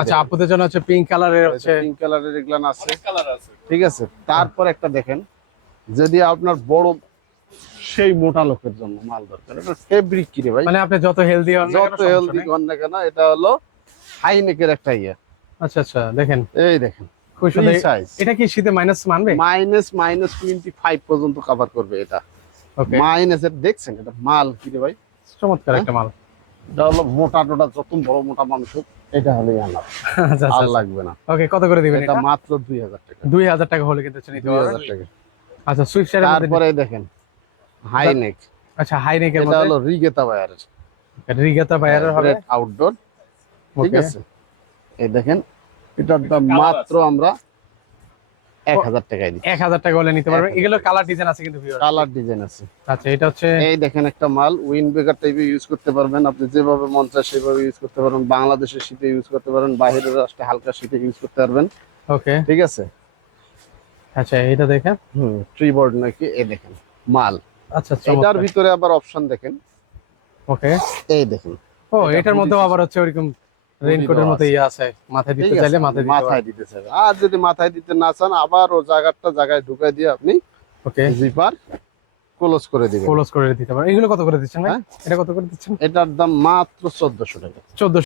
আচ্ছা, আপুদের জন্য হচ্ছে পিঙ্ক কালারের হচ্ছে পিঙ্ক কালারের এগুলান আছে, কালার আছে। ঠিক আছে। তারপর একটা দেখেন, যদি আপনার বড় সেই মোটা লোকের জন্য মাল দরকার, এটা ফেব্রিক কি রে ভাই, মানে আপনি যত হেলদি হন না কেন, যত সমস্যা হেলদি নেই। কর না কেন, এটা হলো হাই নেকের একটা ইয়ে। আচ্ছা আচ্ছা, দেখেন এই দেখেন খুব সুন্দর। সাইজ, এটা কি শীতে মাইনাস মানবে? মাইনাস 25 পর্যন্ত কভার করবে এটা। ওকে, মাইনাস এর দেখছেন এটা মাল কি রে ভাই, চমৎকার হ্যাঁ? একটা মাল। এটা হলো মোটা টোটা, যত বড় মোটা মানুষ হোক, এটা হলেই আনা, আচ্ছা আর আচ্ছা, লাগবে না। ওকে, কত করে দিবেন এটা এটা? মাত্র 2000 টাকা, 2000 টাকা হলে কিন্তু নিতে পারবেন। 2000 টাকা। আচ্ছা, সুইফট এর মধ্যে, তারপরে দেখেন হাই নেক, আচ্ছা হাই নেকের এটা মধ্যে হলো রিগেতা বায়ারের, রিগাতা বায়ারের হবে। আউটডোর, ঠিক ওকে, আছে। এই দেখেন এটার দাম মাত্র আমরা 1000 টাকায় দিই। 1000 টাকা হলে নিতে পারবেন। 1000 এগুলো কালার ডিজাইন আছে কিন্তু ভিউয়ার। কালার ডিজাইন আছে। আচ্ছা, এটা হচ্ছে এই দেখেন একটা মাল উইন্ড ব্রেকার টাইপে ইউজ করতে পারবেন, আপনি যেভাবে মন চায় সেভাবে ইউজ করতে পারবেন। বাংলাদেশের শীতে ইউজ করতে পারেন, বাইরের রাষ্ট্রে হালকা শীতে ইউজ করতে পারবেন, ওকে। ঠিক আছে। আচ্ছা, এটা দেখেন। ট্রি বোর্ড নাকি, এই দেখেন মাল। আচ্ছা, এটার চমৎকার। ভিতরে আবার অপশন দেখেন, ওকে। এই দেখেন ও, এটা এটার মধ্যেও hoodie আবার হচ্ছে ওরকম hoodie রেইনকোটের দেওয়া মতো আছে। ইয়ে আছে, মাথায় দিতে ঠিক আছে, চাইলে মাথায় দিতে মাথায় পারবেন। দিতে চাইবেন। আর যদি মাথায় দিতে না চান, আবার ও জায়গায় ঢুকাই দিয়ে আপনি ওকে, জিপার ক্লোজ করে দিবেন। ক্লোজ করে দিতে পারবেন। এগুলো কত করে দিচ্ছেন ভাই? হ্যাঁ? এটা কত করে দিচ্ছেন? এটার দাম মাত্র 1400 টাকা। 1400